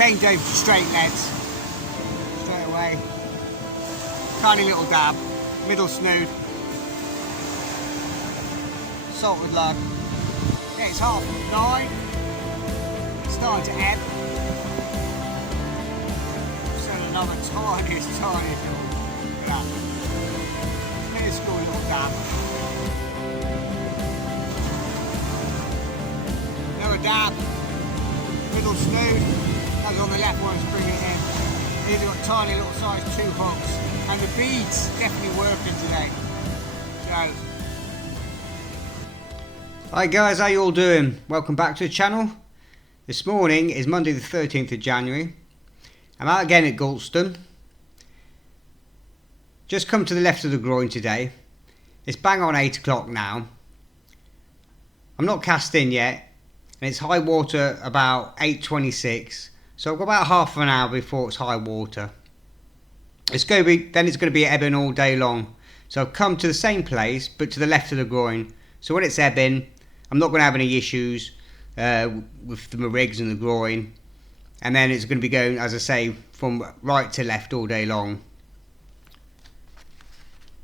changed over to straight leads straight away. Tiny little dab, middle snood, salted lug. Yeah, it's 9:30. It's starting to ebb. So another tiniest little dab. Minuscule little dab. Another dab. Middle snood. That was on the left one, it's bringing it in. These have got tiny little size 2 hooks. And the beads definitely working today. So. Hi guys, how you all doing? Welcome back to the channel. This morning is Monday the 13th of January. I'm out again at Gorleston. Just come to the left of the groin today. It's bang on 8 o'clock now. I'm not cast in yet. And it's high water about 8:26. So I've got about half an hour before it's high water. It's going to be ebbing all day long. So I've come to the same place, but to the left of the groin. So when it's ebbing, I'm not going to have any issues with the rigs and the groin. And then it's going to be going, as I say, from right to left all day long.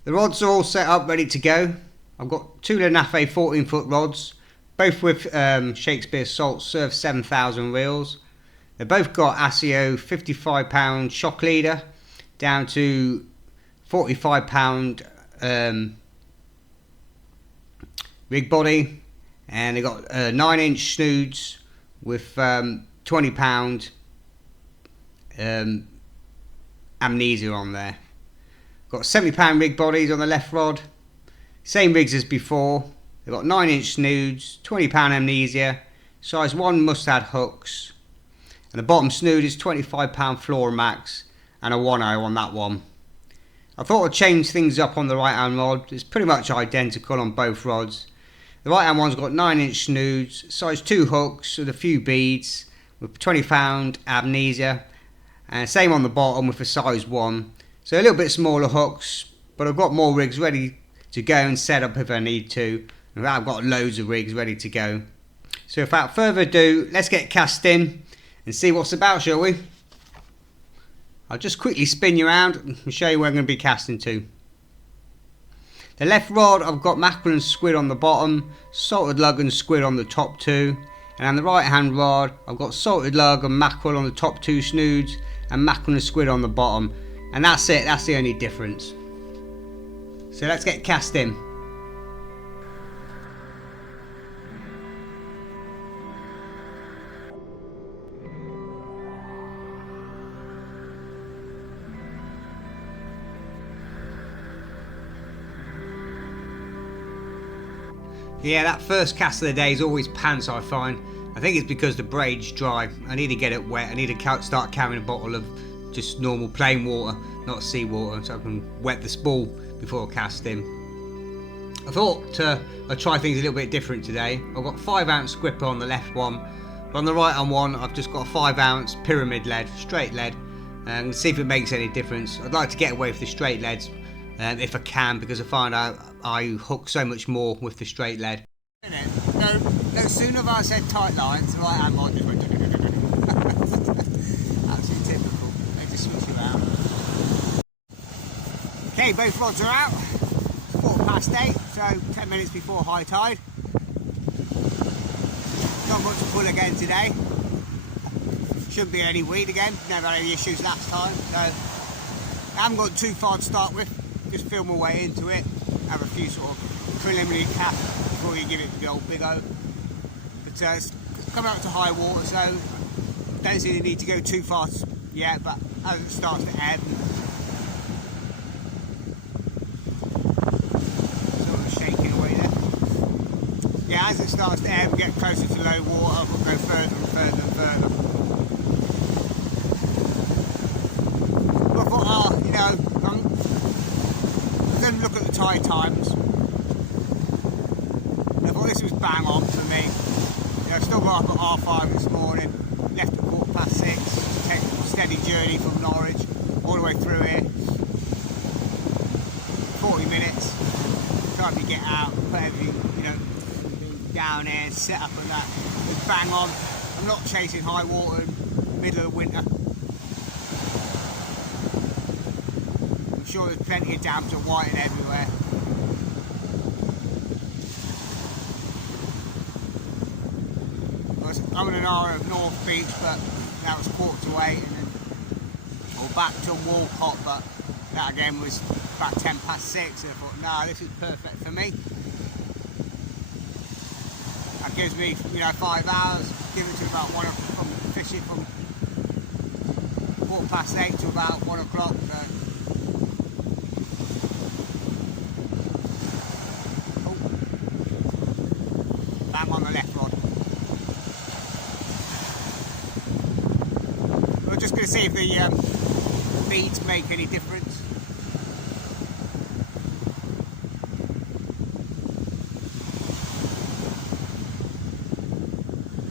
The rods are all set up, ready to go. I've got two Lenafe 14-foot rods, both with Shakespeare Salt Surf 7000 reels. They've both got ASIO 55-pound shock leader down to 45-pound rig body, and they've got 9-inch snoods with 20-pound amnesia on there. Got 70-pound rig bodies on the left rod, same rigs as before. They've got 9-inch snoods, 20-pound amnesia, size 1 mustad hooks, and the bottom snood is 25-pound floor max and a 1/0 on that one. I thought I'd change things up on the right hand rod. It's pretty much identical on both rods. The right hand one's got 9-inch snoods, size 2 hooks with a few beads with 20-pound amnesia, and same on the bottom with a size 1. So a little bit smaller hooks, but I've got more rigs ready to go and set up if I need to. And I've got loads of rigs ready to go. So without further ado, let's get cast in and see what's about, shall we? I'll just quickly spin you around and show you where I'm going to be casting to. The left rod, I've got mackerel and squid on the bottom, salted lug and squid on the top 2. And on the right hand rod, I've got salted lug and mackerel on the top 2 snoods and mackerel and squid on the bottom. And that's it, that's the only difference. So let's get cast in. Yeah, that first cast of the day is always pants, I find. I think it's because the braid's dry. I need to get it wet. I need to start carrying a bottle of just normal plain water, not seawater, so I can wet the spool before I cast in. I thought I'd try things a little bit different today. I've got 5-ounce squipper on the left one, but on the right hand one I've just got a 5-ounce pyramid lead, straight lead, and see if it makes any difference. I'd like to get away with the straight leads if I can, because I find I hook so much more with the straight lead. No sooner have I said tight lines, the right hand one just went absolutely typical. They just switch you out. Okay, both rods are out. 8:15, so 10 minutes before high tide. Not much to pull again today. Shouldn't be any weed again, never had any issues last time. So I haven't got too far to start with. Just feel my way into it, have a few sort of preliminary casts before you give it the old big O. But it's coming up to high water, so don't see the need to go too fast yet, but as it starts to ebb, sort of shaking away there. Yeah, as it starts to ebb, get closer to low water, we'll go further and further and further. But I thought, you know, look at the tide times. I thought this was bang on for me. You know, still got up at 5:30 this morning, left at 6:15, take a steady journey from Norwich all the way through here. 40 minutes. Time to get out, put everything, you know, down here, set up and that. It's bang on. I'm not chasing high water and middle of winter. I'm sure there's plenty of dams are whiting everywhere. I'm in an area of North Beach, but that was 7:45, and then or back to Walcott, but that again was about 6:10. And I thought, nah, this is perfect for me. That gives me, 5 hours. Give it to about 1 o'clock from fishing from 8:15 to about 1 o'clock. So. Oh. Bang on the left rod. We're just going to see if the beads make any difference.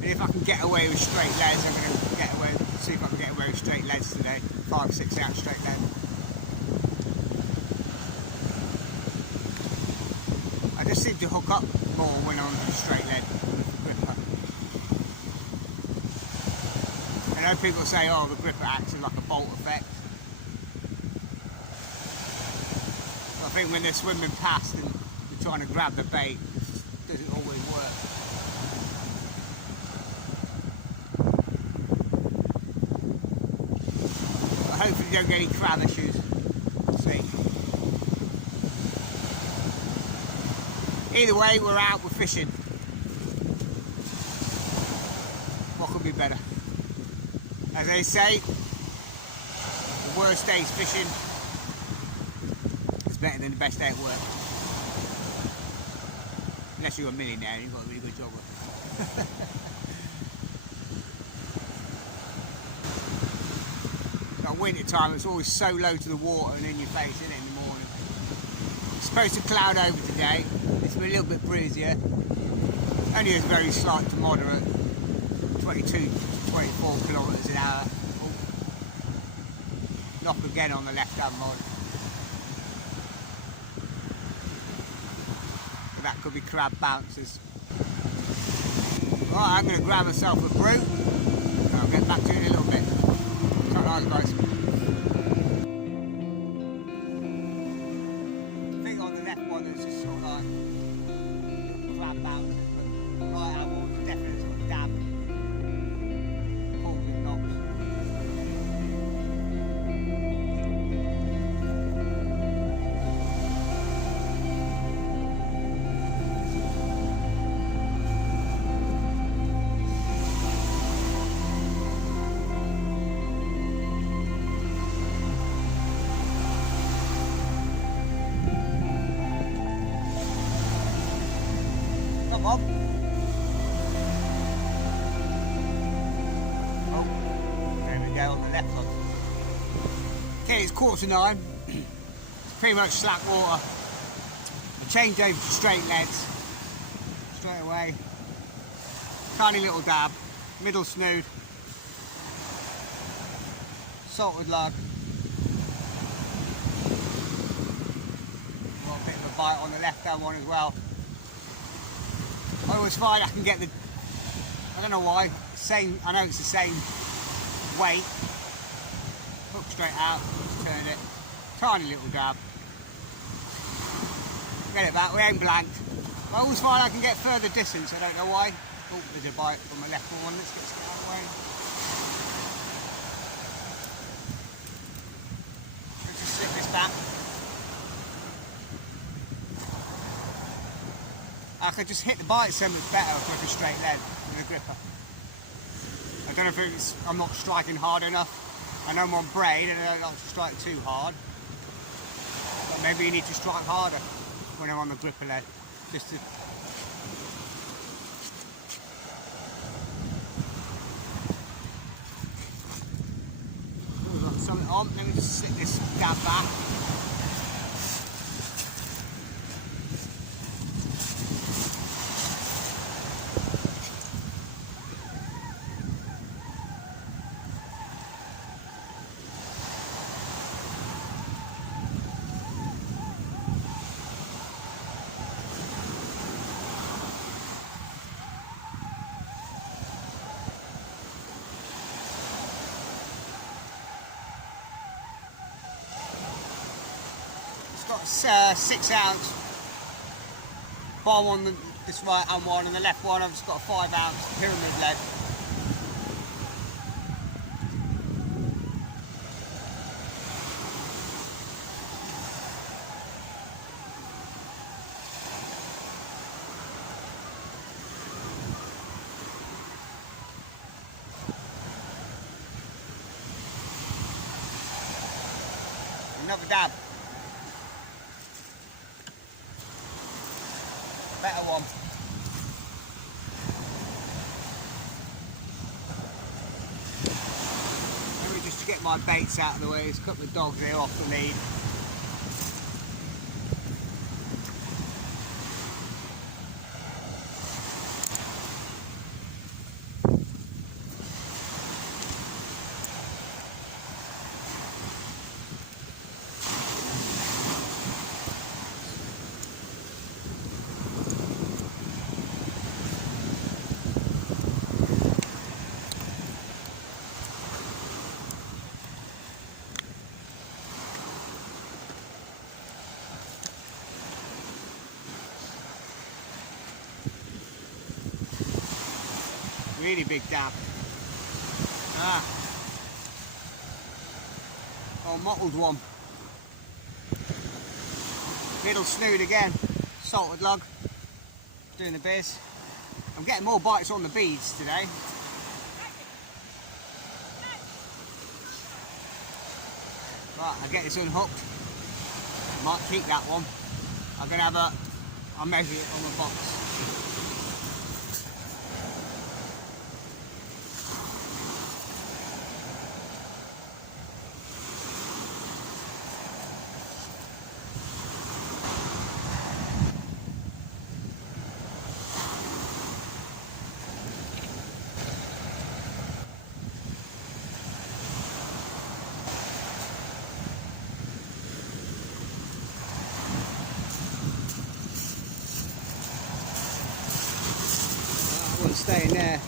And if I can get away with straight leads, I'm going to see if I can get away with straight leads today. 5-6 out straight lead. I just seem to hook up more when I'm on straight lead with the gripper. I know people say, oh, the gripper acts as like a bolt effect. But I think when they're swimming past and they're trying to grab the bait, it doesn't always work. But hopefully you don't get any crab issues. We'll see. Either way, we're out, we're fishing. What could be better? As they say, the worst day's fishing is better than the best day at work. Unless you're a millionaire and you've got a really good job with it. Like winter time, it's always so low to the water and in your face, isn't it, in the morning? It's supposed to cloud over today. It's a little bit breezier. Only a very slight to moderate, 22 24 kilometres an hour. Oh. Knock again on the left hand rod. But that could be crab bouncers. Right, I'm going to grab myself a brew. And I'll get back to you in a little bit. So nice, guys. I think on the left one there's just sort of like crab bouncers. But right, I will definitely sort of dab. Come on. Oh, there we go on the left one. Okay, it's 9:15. It's pretty much slack water. I changed over to straight leads straight away. Tiny little dab, middle snood, salted lug. Got a bit of a bite on the left hand one as well. I always find I can get the, I don't know why, same, I know it's the same weight, hook straight out, just turn it, tiny little dab, get it back, we ain't blanked. I always find I can get further distance, I don't know why. Oh, there's a bite from my left one, let's get out of the way. Let's just slip this back. I could just hit the bite so much better with a straight lead with a gripper. I don't know if it's, I'm not striking hard enough. I know I'm on braid and I don't like to strike too hard. But maybe you need to strike harder when I'm on the gripper lead. Just to... Ooh, got something on. Let me just slip this dab back. got a 6 ounce bomb on this right hand one, and the left one I've just got a 5 ounce pyramid lead. Another dab. Better one. Maybe just to get my baits out of the way, there's a couple of dogs here off the lead. Really big dab. Oh, mottled one. Little snood again. Salted lug. Doing the biz. I'm getting more bites on the beads today. Right, I'll get this unhooked. Might keep that one. I'm gonna have I'll measure it on the box. Stay in there.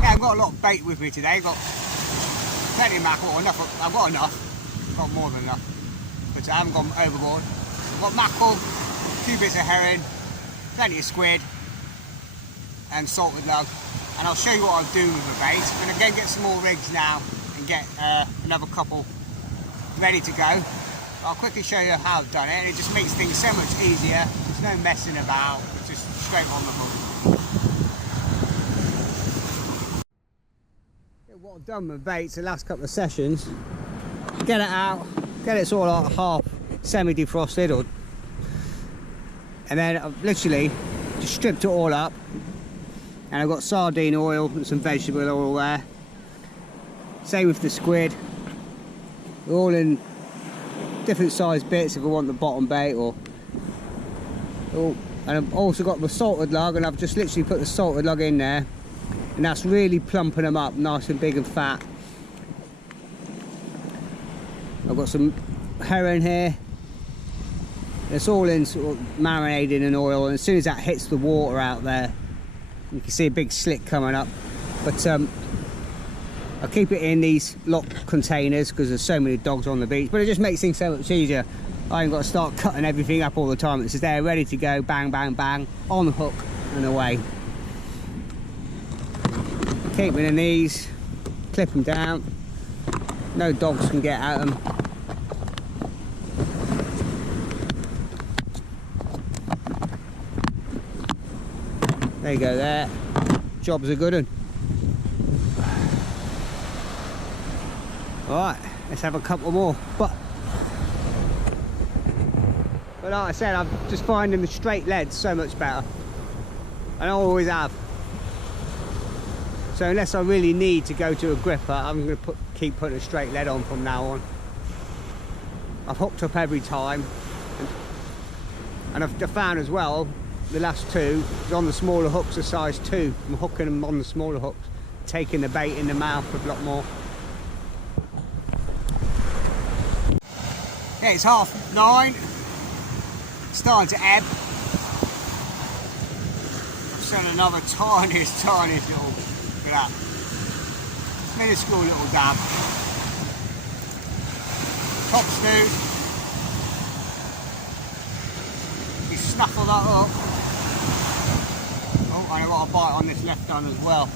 Yeah, I've got a lot of bait with me today. I've got plenty of mackerel, enough. I've got enough. Got more than enough, but I haven't gone overboard. I've got mackerel, a few bits of herring, plenty of squid, and salted lug. And I'll show you what I'll do with the bait. I'm going to again get some more rigs now and get another couple ready to go. I'll quickly show you how I've done it. It just makes things so much easier. There's no messing about. It's just straight on the hook. What I've done with baits the last couple of sessions. Get it out, get it sort of like half semi-defrosted, and then I've literally just stripped it all up, and I've got sardine oil and some vegetable oil there. Same with the squid. They're all in different size bits if I want the bottom bait, and I've also got the salted lug, and I've just literally put the salted lug in there, and that's really plumping them up nice and big and fat. I've got some herring here. It's all in sort of marinating in oil, and as soon as that hits the water out there, you can see a big slick coming up. But I'll keep it in these locked containers because there's so many dogs on the beach, but it just makes things so much easier. I ain't got to start cutting everything up all the time. It's just there ready to go, bang bang bang, on the hook and away. Keep it in these, clip them down, no dogs can get at them. There you go there, job's a good one. Alright, let's have a couple more. But like I said, I'm just finding the straight lead so much better, and I always have. So unless I really need to go to a gripper, I'm going to keep putting a straight lead on from now on. I've hooked up every time, and I've found as well, the last two is on the smaller hooks of size 2. I'm hooking them on the smaller hooks, taking the bait in the mouth a lot more. Yeah, it's 9:30. It's starting to ebb. I've sent another tiniest little, look at that, minuscule little dab. Top snood. You snuffle that up. Oh, I got a bite on this left gun as well.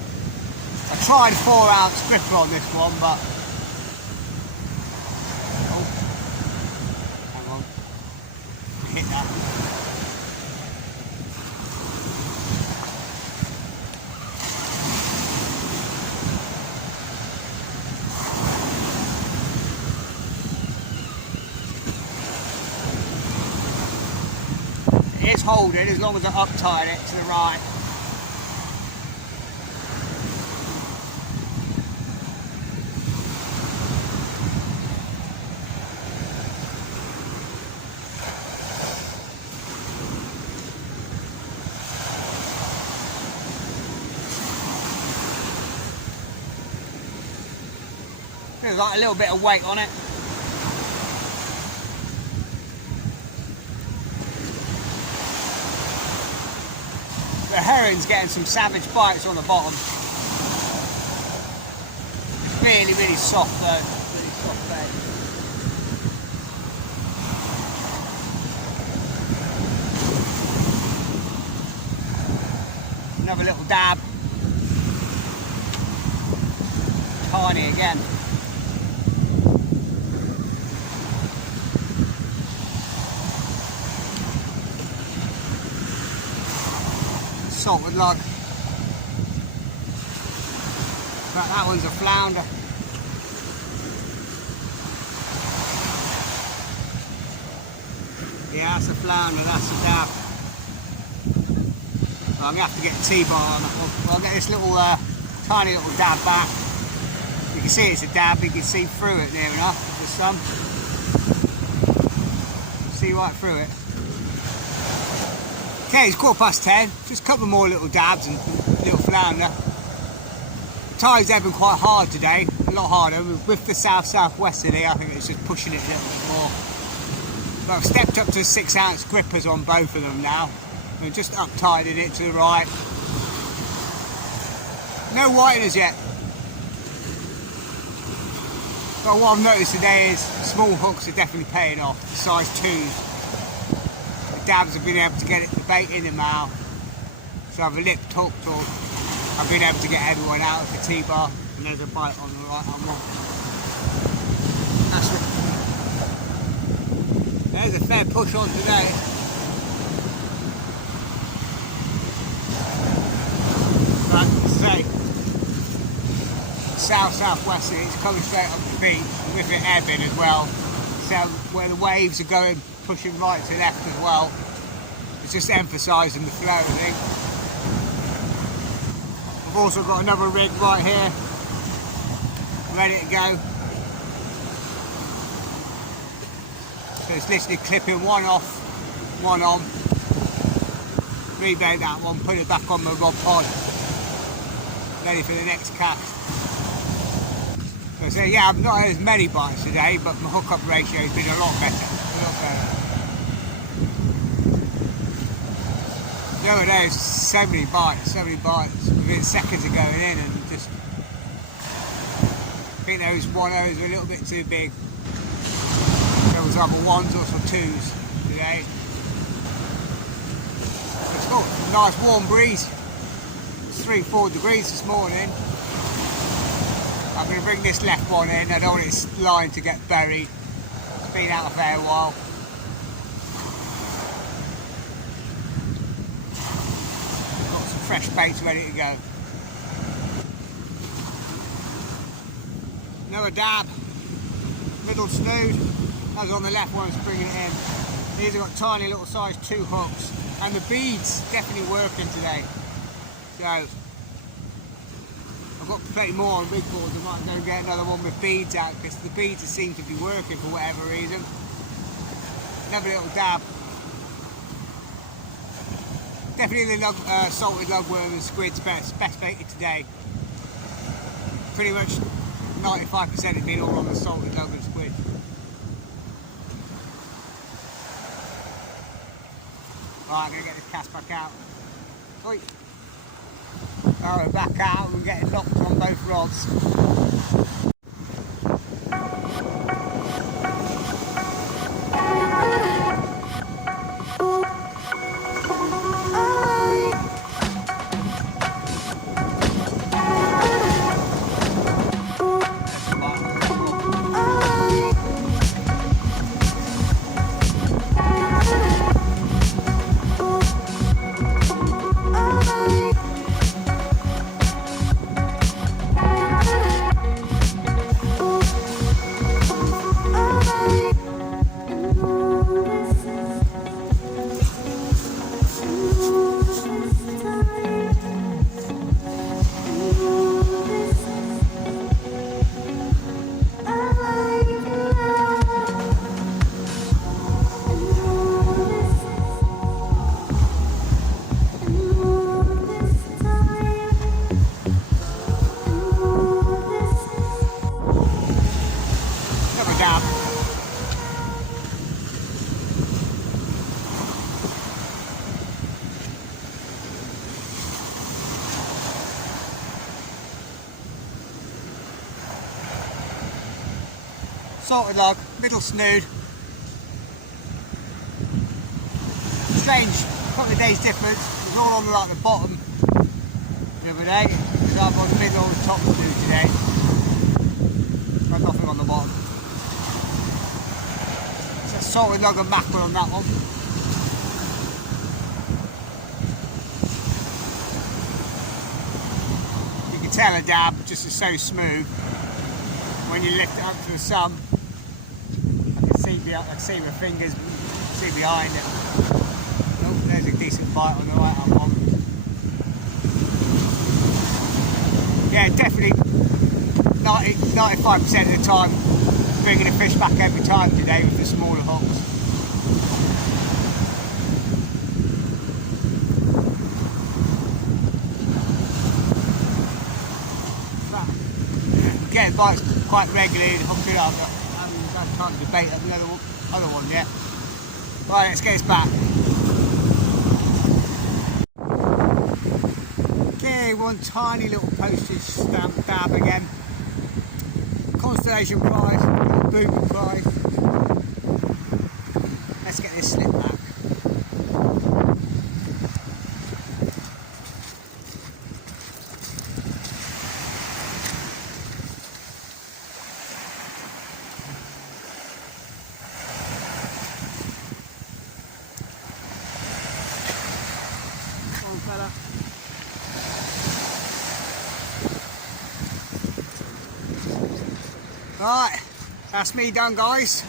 I tried 4-ounce gripper on this one, but oh, hang on, hit that. It's holding as long as I uptight it to the right. Feels like a little bit of weight on it. The herring's getting some savage bites on the bottom. It's really soft though, really soft bait. Another little dab. Tiny again. Salted log. But that one's a flounder. Yeah, that's a flounder, that's a dab. Well, I'm going to have to get a T-bar on that one. Well, I'll get this little tiny little dab back. You can see it's a dab, you can see through it near enough with the sun. See right through it. Okay, it's 10:15, just a couple more little dabs and little flounder. The tide's ebbing quite hard today, a lot harder. With the south-southwesterly, I think it's just pushing it a little bit more. But I've stepped up to 6-ounce grippers on both of them now. And just up-tided it to the right. No whiteners yet. But what I've noticed today is small hooks are definitely paying off, the size 2s. Dabs have been able to get the bait in the mouth, so I've lip hooked or I've been able to get everyone out of the T-bar, and there's a bite on the right one. That's it. There's a fair push on today. But as I say, south-southwesterly, it's coming straight up the beach, with it ebbing as well. So where the waves are going, pushing right to left as well. It's just emphasising the flow, I think. I've also got another rig right here, ready to go. So it's literally clipping one off, one on, rebait that one, put it back on my rod pod, ready for the next cast. So yeah, I've not had as many bites today, but my hookup ratio has been a lot better. The other day was so many bites within seconds of going in, and just I think those 1-0s were a little bit too big. There was either 1s or some 2s today. It's got a nice warm breeze. It's 3-4 degrees this morning. I'm going to bring this left one in. I don't want its line to get buried. It's been out a fair while. Got some fresh baits ready to go. Another dab. Middle snood. As on the left one, it's bringing it in. These have got tiny little size 2 hooks. And the beads definitely working today. So I've got plenty more on big boards. I might go and get another one with beads out, because the beads seem to be working for whatever reason. Another little dab. Definitely the salted lugworm and squid's best baited today. Pretty much 95% has been all on the salted lug and squid. Right, I'm going to get this cast back out. Oi. Alright, back out and get it locked on both rods. Salted log, middle snood. Strange, couple of days difference. It was all on like the bottom the other day. It was up on the middle and top snood today. Got nothing on the bottom. It's a salted log and mackerel on that one. You can tell a dab just is so smooth. When you lift it up to the sun, I can see my fingers, see behind it. Oh, there's a decent bite on the right hand one. Yeah, definitely 95% of the time bringing the fish back every time today with the smaller hooks. Getting bites quite regularly and hooked it up, but I haven't had time to bait up the other one yet. Right, let's get this back. Okay, one tiny little postage stamp dab again. Constellation prize, booby prize. Let's get this slip back. Fella. Right, that's me done, guys.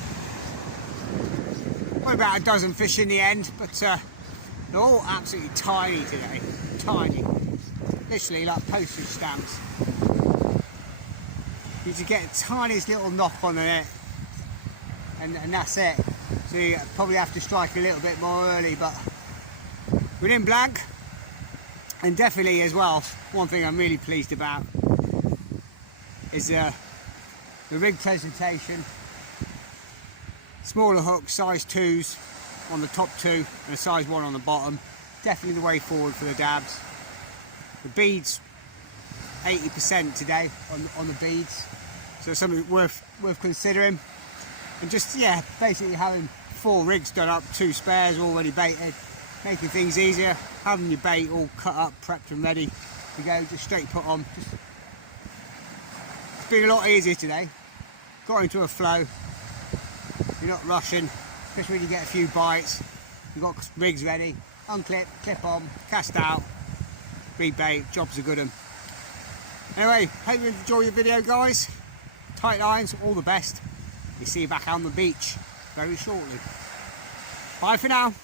Probably about a dozen fish in the end, but they're all absolutely tiny today. Tiny. Literally like postage stamps. You just get the tiniest little knock on the net, and that's it. So you probably have to strike a little bit more early, but we're in blank. And definitely as well, one thing I'm really pleased about is the rig presentation. Smaller hooks, size 2s on the top two and a size 1 on the bottom. Definitely the way forward for the dabs. The beads, 80% today on the beads. So something worth considering. And just, yeah, basically having 4 rigs done up, 2 spares already baited. Making things easier, having your bait all cut up, prepped and ready to go, just straight put on. It's been a lot easier today. Got into a flow, you're not rushing, especially when you get a few bites. You've got rigs ready, unclip, clip on, cast out, rebait, job's a good one. Anyway, hope you enjoy your video, guys. Tight lines, all the best. We'll see you back on the beach very shortly. Bye for now.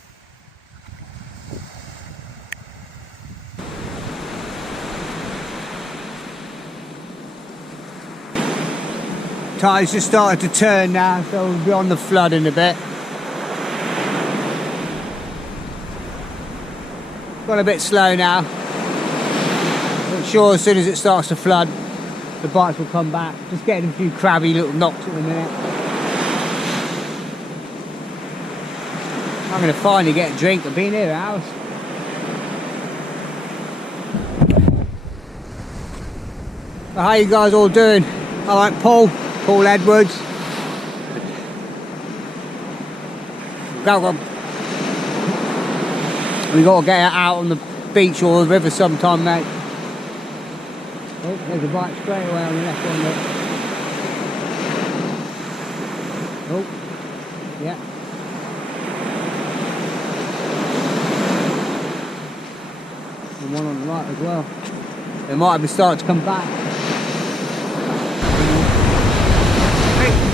Tide's just started to turn now, so we'll be on the flood in a bit. Gone a bit slow now. Not sure as soon as it starts to flood, the bites will come back. Just getting a few crabby little knocks at the minute. I'm going to finally get a drink. I've been here hours. So how you guys all doing? I like Paul Edwards. We got to get out on the beach or the river sometime, mate. Oh, there's a bite straight away on the left one, look. Oh, yeah. And one on the right as well. They might have started to come back.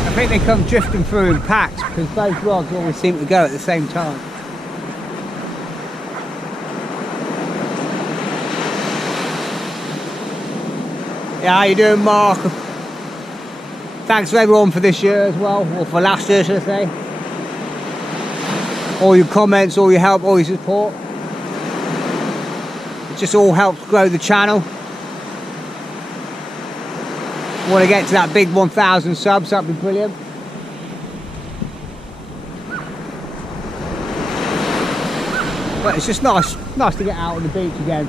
I think they come drifting through in packs because both rods always seem to go at the same time. Yeah, how you doing, Mark? Thanks to everyone for this year as well, or for last year, should I say. All your comments, all your help, all your support. It just all helps grow the channel. I want to get to that big 1,000 subs, that'd be brilliant. But it's just nice to get out on the beach again.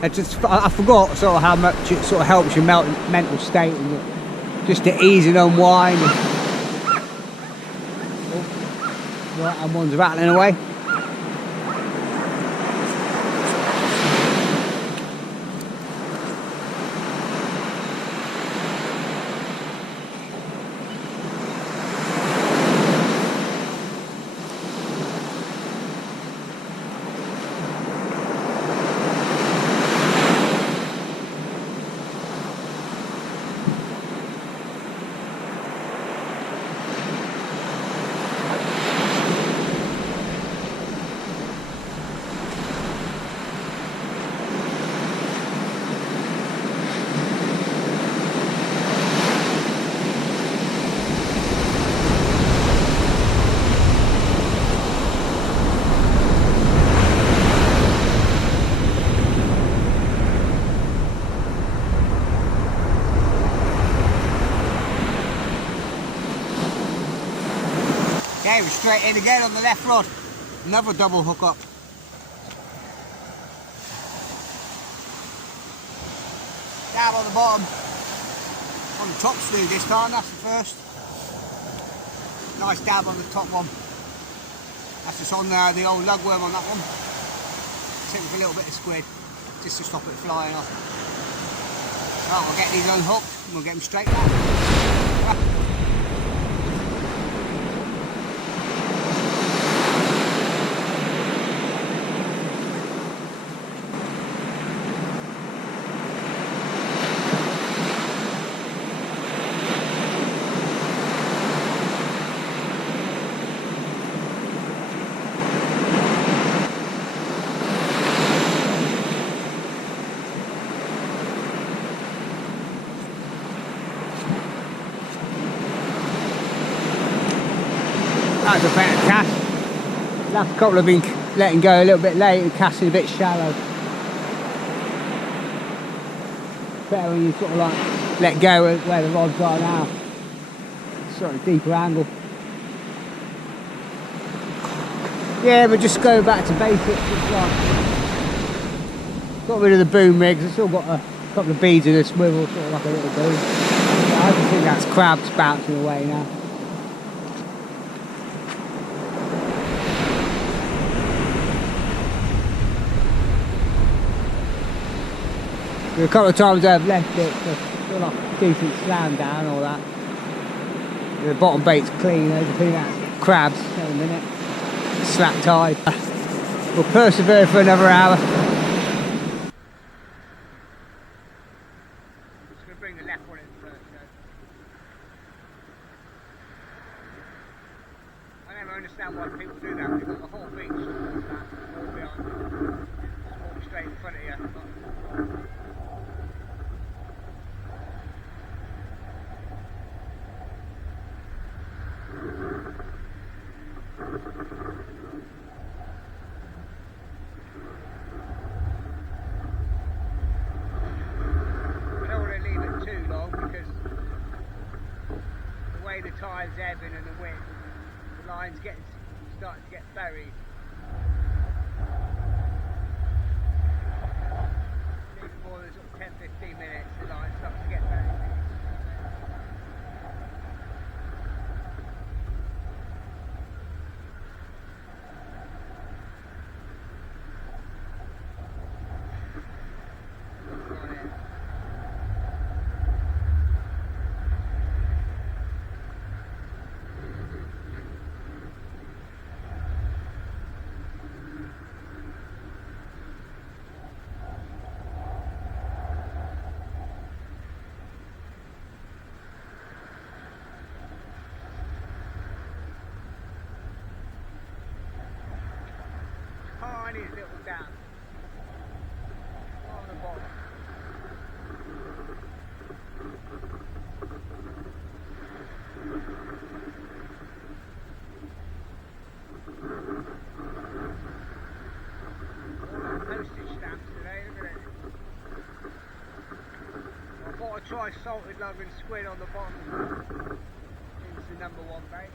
I forgot sort of how much it sort of helps your mental state and just to ease and unwind. Oh, right, and one's rattling away. Okay, we're straight in again on the left rod. Another double hook up. Dab on the bottom. On the top slew this time, that's the first. Nice dab on the top one. That's just on the old lugworm on that one. Same with a little bit of squid, just to stop it flying off. Right, we'll get these unhooked and we'll get them straight back. That's a better cast. Last couple have been letting go a little bit late and casting a bit shallow. Better when you sort of like let go where the rods are now. Sort of deeper angle. Yeah, but just go back to basics. It's like, got rid of the boom rigs. I've still got a couple of beads in a swivel, sort of like a little boom. I just think that's crabs bouncing away now. A couple of times I've left it, so feel like a decent slam down, all that. The bottom bait's clean, I think that's crabs in a minute. Slack tide. We'll persevere for another hour. Just going to bring the left one in first, though. I never understand why people do that. They've got the whole beach all behind you. Just walk straight in front of you. tide's ebbing and the wind, the line's starting to get buried. Maybe more than sort of 10-15 minutes, the line starts to get buried. Tiny little dam on the bottom. Postage stamps today, look at it. I thought I'd try salted lug and squid on the bottom. It's the number one bait.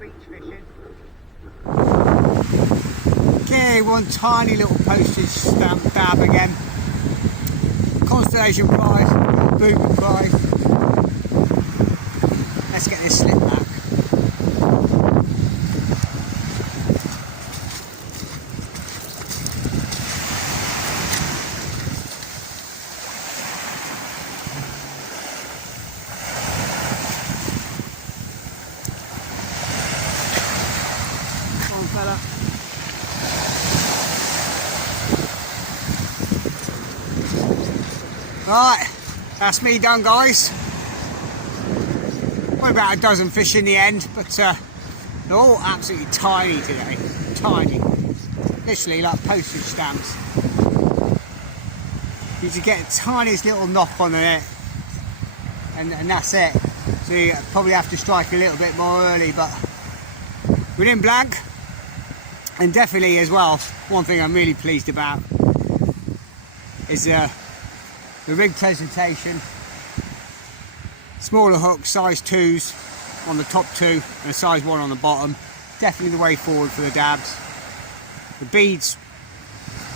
Beach fishing. Okay, one tiny little postage stamp dab again. Constellation prize, boot prize. Let's get this slip back. Fella. Right, that's me done, guys. Probably about a dozen fish in the end, but they're all absolutely tiny today. Tiny. Literally like postage stamps. You just get the tiniest little knock on the net, and that's it. So you probably have to strike a little bit more early, but we didn't blank. And definitely as well, one thing I'm really pleased about is the rig presentation. Smaller hooks, size 2s on the top two and a size 1 on the bottom. Definitely the way forward for the dabs. The beads,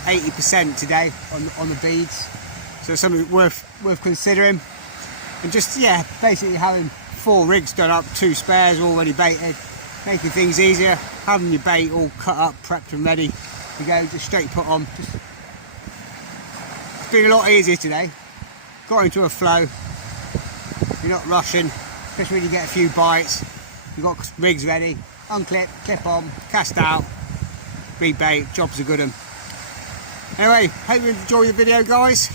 80% today on the beads. So something worth considering. And just, yeah, basically having 4 rigs done up, 2 spares already baited. Making things easier, having your bait all cut up, prepped and ready to go, just straight put on. It's been a lot easier today. Got into a flow, you're not rushing, especially when you get a few bites. You've got rigs ready, unclip, clip on, cast out, rebait, job's a good one. Anyway, hope you enjoy the video, guys.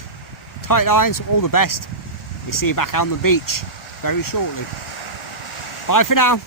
Tight lines, all the best. We'll see you back on the beach very shortly. Bye for now.